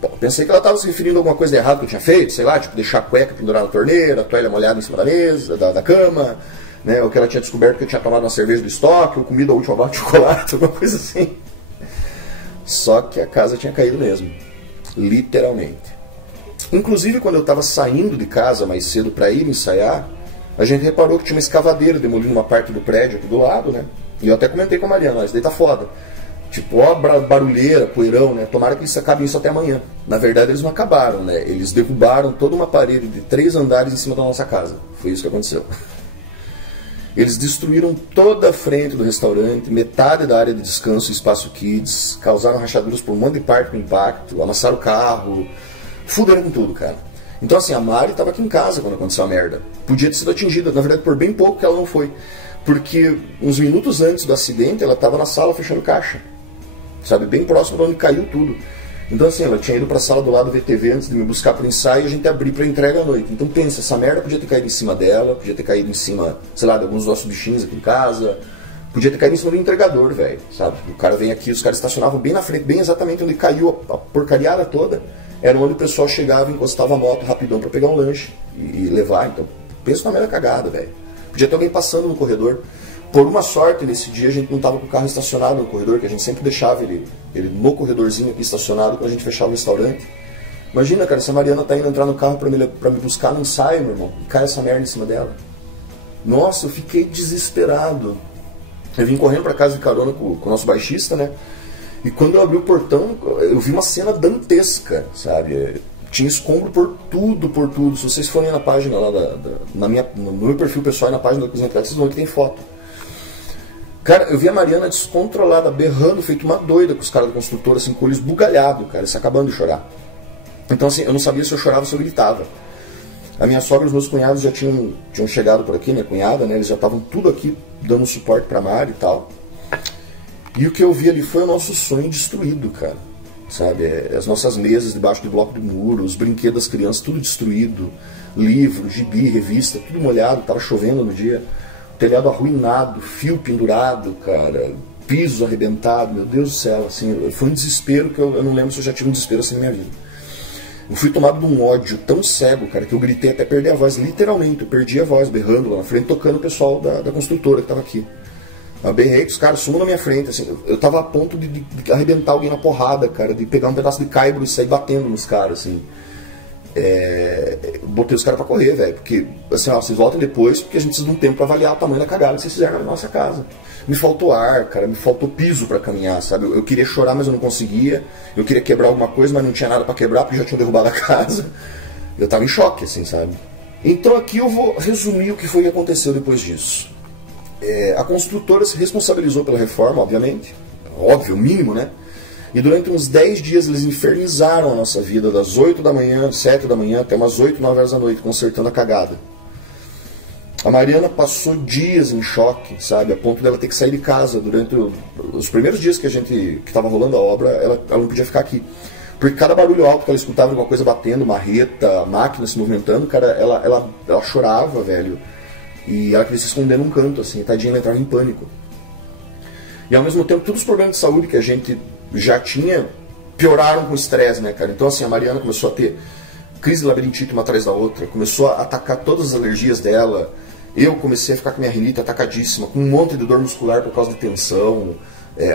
Bom, pensei que ela estava se referindo a alguma coisa errada que eu tinha feito, sei lá, tipo deixar a cueca pendurada na torneira, a toalha molhada em cima da mesa, da cama, né? Ou que ela tinha descoberto que eu tinha tomado uma cerveja do estoque, ou comido a última barra de chocolate, alguma coisa assim. Só que a casa tinha caído mesmo, literalmente. Inclusive, quando eu estava saindo de casa mais cedo para ir ensaiar, a gente reparou que tinha uma escavadeira demolindo uma parte do prédio aqui do lado, né? E eu até comentei com a Mariana, isso daí tá foda. Tipo, ó, barulheira, poeirão, né? Tomara que eles acabem isso até amanhã. Na verdade, eles não acabaram, né? Eles derrubaram toda uma parede de 3 andares em cima da nossa casa. Foi isso que aconteceu. Eles destruíram toda a frente do restaurante, metade da área de descanso e espaço kids, causaram rachaduras por um monte de parte com impacto, amassaram o carro, fuderam com tudo, cara. Então assim, a Mari estava aqui em casa quando aconteceu a merda. Podia ter sido atingida, na verdade por bem pouco que ela não foi. Porque uns minutos antes do acidente ela estava na sala fechando caixa. Sabe, bem próximo de onde caiu tudo. Então assim, ela tinha ido para a sala do lado ver TV antes de me buscar para o ensaio e a gente abrir para entrega à noite. Então pensa, essa merda podia ter caído em cima dela, podia ter caído em cima, sei lá, de alguns dos nossos bichinhos aqui em casa, podia ter caído em cima do entregador, velho, sabe? O cara vem aqui, os caras estacionavam bem na frente, bem exatamente onde caiu a porcariada toda, era onde o pessoal chegava e encostava a moto rapidão para pegar um lanche e levar. Então pensa numa merda cagada, velho. Podia ter alguém passando no corredor. Por uma sorte, nesse dia a gente não estava com o carro estacionado no corredor, que a gente sempre deixava ele no corredorzinho aqui estacionado quando a gente fechava o restaurante. Imagina, cara, se a Mariana tá indo entrar no carro pra me buscar no ensaio, meu irmão, e cai essa merda em cima dela. Nossa, eu fiquei desesperado. Eu vim correndo pra casa de carona com o nosso baixista, né? E quando eu abri o portão, eu vi uma cena dantesca, sabe? Tinha escombro por tudo. Se vocês forem na página lá, no meu perfil pessoal e na página da Cozinha Atlética, vocês vão ver que tem foto. Cara, eu vi a Mariana descontrolada, berrando, feito uma doida com os caras da construtora, assim, com o olho esbugalhado, cara, se acabando de chorar. Então, assim, eu não sabia se eu chorava ou se eu gritava. A minha sogra e os meus cunhados já tinham chegado por aqui, minha cunhada, né, eles já estavam tudo aqui, dando suporte pra Mari e tal. E o que eu vi ali foi o nosso sonho destruído, cara. Sabe, as nossas mesas debaixo de bloco de muro, os brinquedos das crianças, tudo destruído. Livro, gibi, revista, tudo molhado, tava chovendo no dia. Telhado arruinado, fio pendurado, cara, piso arrebentado, meu Deus do céu, assim, foi um desespero que eu não lembro se eu já tive um desespero assim na minha vida. Eu fui tomado de um ódio tão cego, cara, que eu gritei até perder a voz, literalmente. Eu perdi a voz, berrando lá na frente, tocando o pessoal da construtora que tava aqui. Eu berrei, os caras sumam na minha frente, assim. Eu tava a ponto de arrebentar alguém na porrada, cara, de pegar um pedaço de caibro e sair batendo nos caras, assim. Botei os caras pra correr, velho, porque, assim, ó, vocês voltem depois, porque a gente precisa de um tempo pra avaliar o tamanho da cagada que vocês fizeram na nossa casa. Me faltou ar, cara, me faltou piso pra caminhar, sabe? Eu queria chorar, mas eu não conseguia. Eu queria quebrar alguma coisa, mas não tinha nada pra quebrar, porque já tinham derrubado a casa. Eu tava em choque, assim, sabe? Então aqui eu vou resumir o que foi que aconteceu depois disso. A construtora se responsabilizou pela reforma, obviamente. Óbvio, o mínimo, né? E durante uns 10 dias eles infernizaram a nossa vida, das 8 da manhã, 7 da manhã, até umas 8, 9 horas da noite, consertando a cagada. A Mariana passou dias em choque, sabe? A ponto dela ter que sair de casa durante os primeiros dias que estava rolando a obra, ela não podia ficar aqui. Porque cada barulho alto que ela escutava, alguma coisa batendo, marreta, máquina se movimentando, cara, ela chorava, velho. E ela queria se esconder num canto, assim, tadinha, ela entrava em pânico. E ao mesmo tempo, todos os problemas de saúde que a gente já tinha pioraram com o estresse, né, cara? Então, assim, a Mariana começou a ter crise de labirintite uma atrás da outra, começou a atacar todas as alergias dela. Eu comecei a ficar com minha rinite atacadíssima, com um monte de dor muscular por causa de tensão.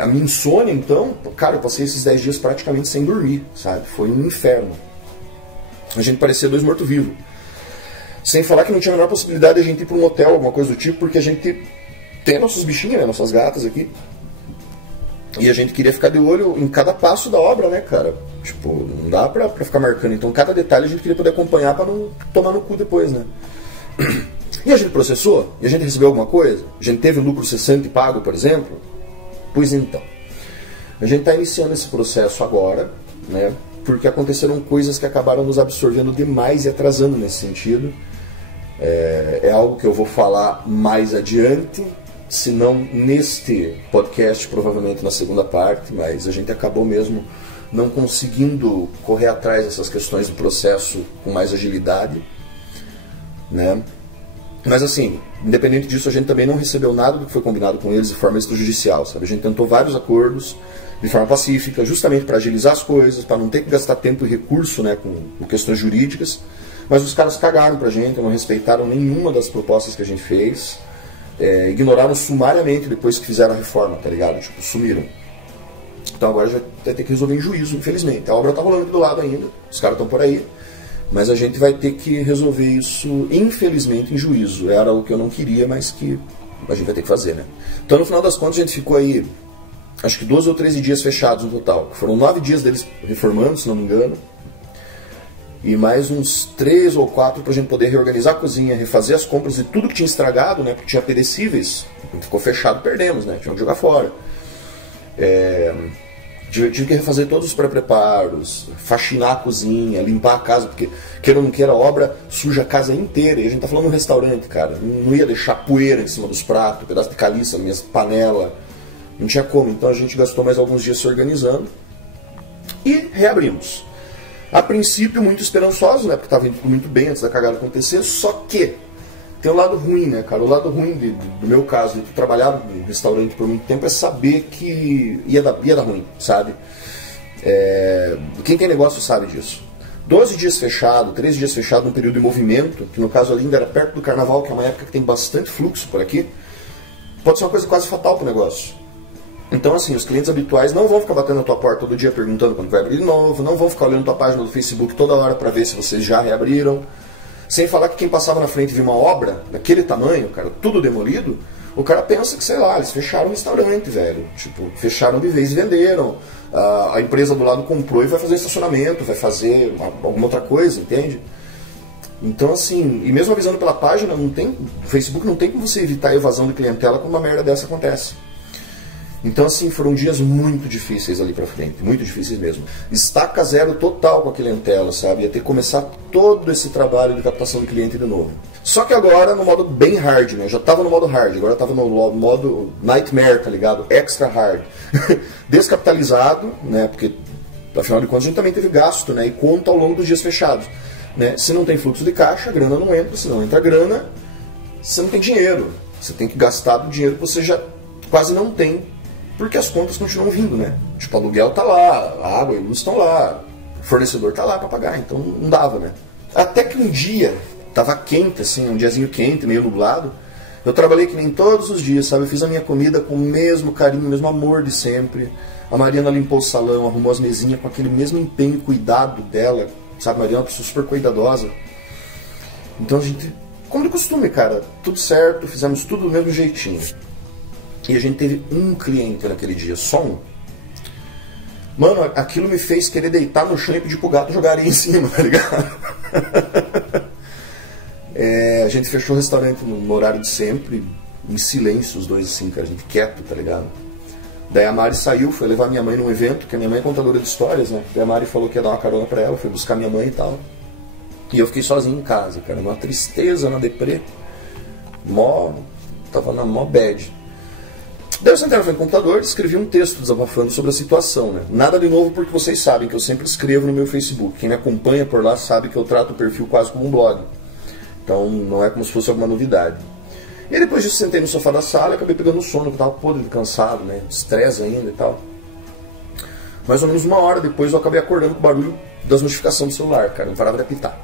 A minha insônia, então, cara, eu passei esses 10 dias praticamente sem dormir, sabe? Foi um inferno. A gente parecia dois mortos-vivos. Sem falar que não tinha a menor possibilidade de a gente ir para um hotel, alguma coisa do tipo, porque a gente tem nossos bichinhos, né, nossas gatas aqui. E a gente queria ficar de olho em cada passo da obra, né, cara? Tipo, não dá pra ficar marcando. Então, cada detalhe a gente queria poder acompanhar pra não tomar no cu depois, né? E a gente processou? E a gente recebeu alguma coisa? A gente teve lucro cessante pago, por exemplo? Pois então. A gente está iniciando esse processo agora, né? Porque aconteceram coisas que acabaram nos absorvendo demais e atrasando nesse sentido. É algo que eu vou falar mais adiante, se não neste podcast, provavelmente na segunda parte, mas a gente acabou mesmo não conseguindo correr atrás dessas questões do processo com mais agilidade, né? Mas assim, independente disso, a gente também não recebeu nada do que foi combinado com eles de forma extrajudicial, sabe? A gente tentou vários acordos de forma pacífica, justamente para agilizar as coisas, para não ter que gastar tempo e recurso, né, com questões jurídicas, mas os caras cagaram pra gente, não respeitaram nenhuma das propostas que a gente fez, ignoraram sumariamente depois que fizeram a reforma, tá ligado? Tipo, sumiram. Então agora já vai ter que resolver em juízo, infelizmente. A obra tá rolando aqui do lado ainda, os caras estão por aí, mas a gente vai ter que resolver isso, infelizmente, em juízo. Era algo que eu não queria, mas que a gente vai ter que fazer, né? Então, no final das contas, a gente ficou aí, acho que 12 ou 13 dias fechados no total. Foram 9 dias deles reformando, se não me engano, e mais uns 3 ou 4 para a gente poder reorganizar a cozinha, refazer as compras de tudo que tinha estragado, né? Porque tinha perecíveis, ficou fechado, perdemos, né? Tivemos que jogar fora. Tive que refazer todos os pré-preparos, faxinar a cozinha, limpar a casa, porque, queira ou não queira, a obra suja a casa inteira. E a gente tá falando de um restaurante, cara. Não ia deixar poeira em cima dos pratos, pedaço de caliça, minhas panelas. Não tinha como. Então a gente gastou mais alguns dias se organizando. E reabrimos. A princípio, muito esperançoso, né? Porque estava indo tudo muito bem antes da cagada acontecer. Só que tem um lado ruim, né, cara? O lado ruim do meu caso, de ter trabalhado em restaurante por muito tempo, é saber que ia dar ruim, sabe? Quem tem negócio sabe disso. 12 dias fechado, 13 dias fechado num período de movimento, que no caso ali ainda era perto do carnaval, que é uma época que tem bastante fluxo por aqui, pode ser uma coisa quase fatal pro negócio. Então, assim, os clientes habituais não vão ficar batendo na tua porta todo dia perguntando quando vai abrir de novo, não vão ficar olhando tua página do Facebook toda hora para ver se vocês já reabriram. Sem falar que quem passava na frente e viu uma obra daquele tamanho, cara, tudo demolido, o cara pensa que, sei lá, eles fecharam um restaurante, velho. Tipo, fecharam de vez e venderam. A empresa do lado comprou e vai fazer estacionamento, vai fazer alguma outra coisa, entende? Então, assim, e mesmo avisando pela página, o Facebook não tem como você evitar a evasão de clientela quando uma merda dessa acontece. Então, assim, foram dias muito difíceis ali pra frente, muito difíceis mesmo. Estaca zero total com a clientela, sabe? Ia ter que começar todo esse trabalho de captação de cliente de novo. Só que agora no modo bem hard, né? Eu já tava no modo hard, agora eu tava no modo nightmare, tá ligado? Extra hard. Descapitalizado, né? Porque, afinal de contas, a gente também teve gasto, né? E conta ao longo dos dias fechados. Né? Se não tem fluxo de caixa, a grana não entra. Se não entra a grana, você não tem dinheiro. Você tem que gastar do dinheiro que você já quase não tem, porque as contas continuam vindo, né? Tipo, o aluguel tá lá, a água e a luz estão lá, fornecedor tá lá para pagar, então não dava, né? Até que um dia, tava quente, assim, um diazinho quente, meio nublado, eu trabalhei que nem todos os dias, sabe? Eu fiz a minha comida com o mesmo carinho, o mesmo amor de sempre. A Mariana limpou o salão, arrumou as mesinhas com aquele mesmo empenho e cuidado dela, sabe? A Mariana é uma pessoa super cuidadosa. Então a gente, como de costume, cara, tudo certo, fizemos tudo do mesmo jeitinho. E a gente teve um cliente naquele dia, só um. Mano, aquilo me fez querer deitar no chão e pedir pro gato jogar areia em cima, tá ligado? A gente fechou o restaurante no horário de sempre, em silêncio, os dois assim, cara, a gente quieto, tá ligado? Daí a Mari saiu, foi levar minha mãe num evento, que a minha mãe é contadora de histórias, né? Daí a Mari falou que ia dar uma carona pra ela, foi buscar minha mãe e tal. E eu fiquei sozinho em casa, cara, numa tristeza, na deprê. Tava na mó bad. Daí eu sentei na frente do computador e escrevi um texto desabafando sobre a situação, né? Nada de novo porque vocês sabem que eu sempre escrevo no meu Facebook. Quem me acompanha por lá sabe que eu trato o perfil quase como um blog. Então não é como se fosse alguma novidade. E aí, depois disso sentei no sofá da sala e acabei pegando sono, que eu tava podre, cansado, né? Estresse ainda e tal. Mais ou menos uma hora depois eu acabei acordando com o barulho das notificações do celular, cara. Não parava de apitar.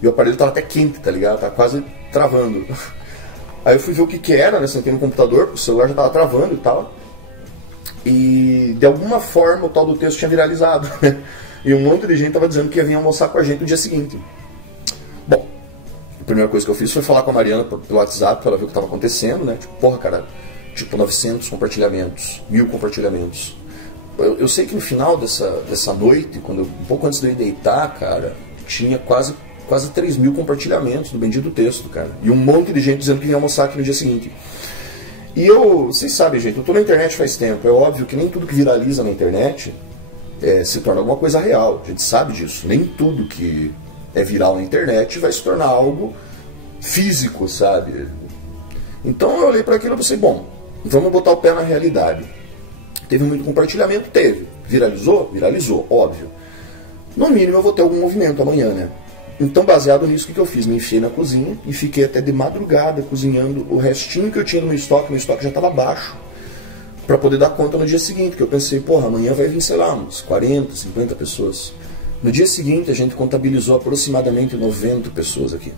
E o aparelho tava até quente, tá ligado? Tava quase travando. Aí eu fui ver o que era, né? Sentei no computador, o celular já tava travando e tal. E de alguma forma o tal do texto tinha viralizado, né? E um monte de gente tava dizendo que ia vir almoçar com a gente no dia seguinte. Bom, a primeira coisa que eu fiz foi falar com a Mariana pelo WhatsApp pra ela ver o que estava acontecendo, né? Tipo, porra, cara, tipo 900 compartilhamentos, 1000 compartilhamentos. Eu sei que no final dessa noite, um pouco antes de eu ir deitar, cara, tinha quase 3.000 compartilhamentos do bendito texto, cara. E um monte de gente dizendo que ia almoçar aqui no dia seguinte. E vocês sabem, gente, eu tô na internet faz tempo. É óbvio que nem tudo que viraliza na internet se torna alguma coisa real. A gente sabe disso. Nem tudo que é viral na internet vai se tornar algo físico, sabe? Então eu olhei para aquilo e pensei, bom, vamos botar o pé na realidade. Teve muito compartilhamento? Teve. Viralizou? Viralizou, óbvio. No mínimo eu vou ter algum movimento amanhã, né? Então, baseado nisso, o que eu fiz? Me enfiei na cozinha e fiquei até de madrugada cozinhando o restinho que eu tinha no meu estoque já estava baixo, para poder dar conta no dia seguinte, que eu pensei, porra, amanhã vai vir, sei lá, uns 40, 50 pessoas. No dia seguinte, a gente contabilizou aproximadamente 90 pessoas aqui.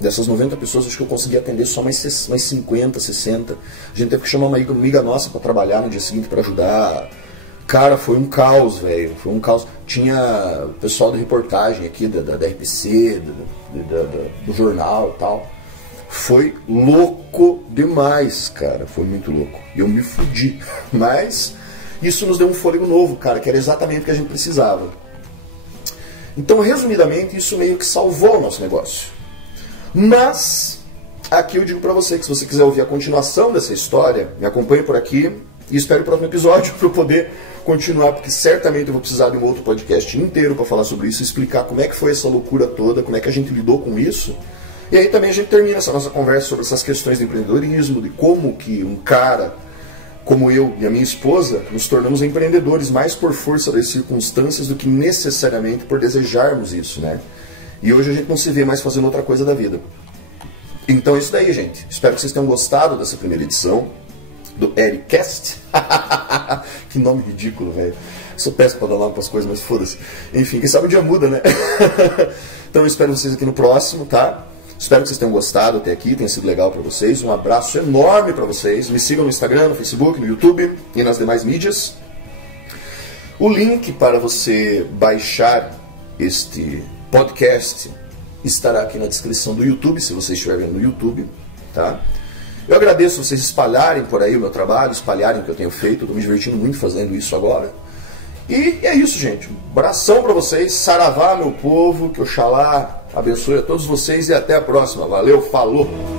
Dessas 90 pessoas, acho que eu consegui atender só mais 50, 60. A gente teve que chamar uma amiga nossa para trabalhar no dia seguinte para ajudar. Cara, foi um caos, velho. Foi um caos. Tinha o pessoal da reportagem aqui, da RPC, do jornal e tal. Foi louco demais, cara. Foi muito louco. Eu me fudi. Mas isso nos deu um fôlego novo, cara, que era exatamente o que a gente precisava. Então, resumidamente, isso meio que salvou o nosso negócio. Mas, aqui eu digo pra você que se você quiser ouvir a continuação dessa história, me acompanhe por aqui e espere o próximo episódio para eu poder continuar, porque certamente eu vou precisar de um outro podcast inteiro para falar sobre isso, explicar como é que foi essa loucura toda, como é que a gente lidou com isso. E aí também a gente termina essa nossa conversa sobre essas questões de empreendedorismo, de como que um cara como eu e a minha esposa nos tornamos empreendedores mais por força das circunstâncias do que necessariamente por desejarmos isso, né? E hoje a gente não se vê mais fazendo outra coisa da vida. Então é isso daí, gente. Espero que vocês tenham gostado dessa primeira edição do Ericast. Que nome ridículo, velho. Sou péssimo pra dar nome pras coisas, mas foda-se. Enfim, quem sabe o dia muda, né? Então eu espero vocês aqui no próximo, tá? Espero que vocês tenham gostado até aqui, tenha sido legal pra vocês. Um abraço enorme pra vocês. Me sigam no Instagram, no Facebook, no YouTube e nas demais mídias. O link para você baixar este podcast estará aqui na descrição do YouTube, se você estiver vendo no YouTube, tá? Eu agradeço vocês espalharem por aí o meu trabalho, espalharem o que eu tenho feito. Eu estou me divertindo muito fazendo isso agora. E é isso, gente. Um abração para vocês. Saravá, meu povo. Que Oxalá abençoe a todos vocês e até a próxima. Valeu, falou!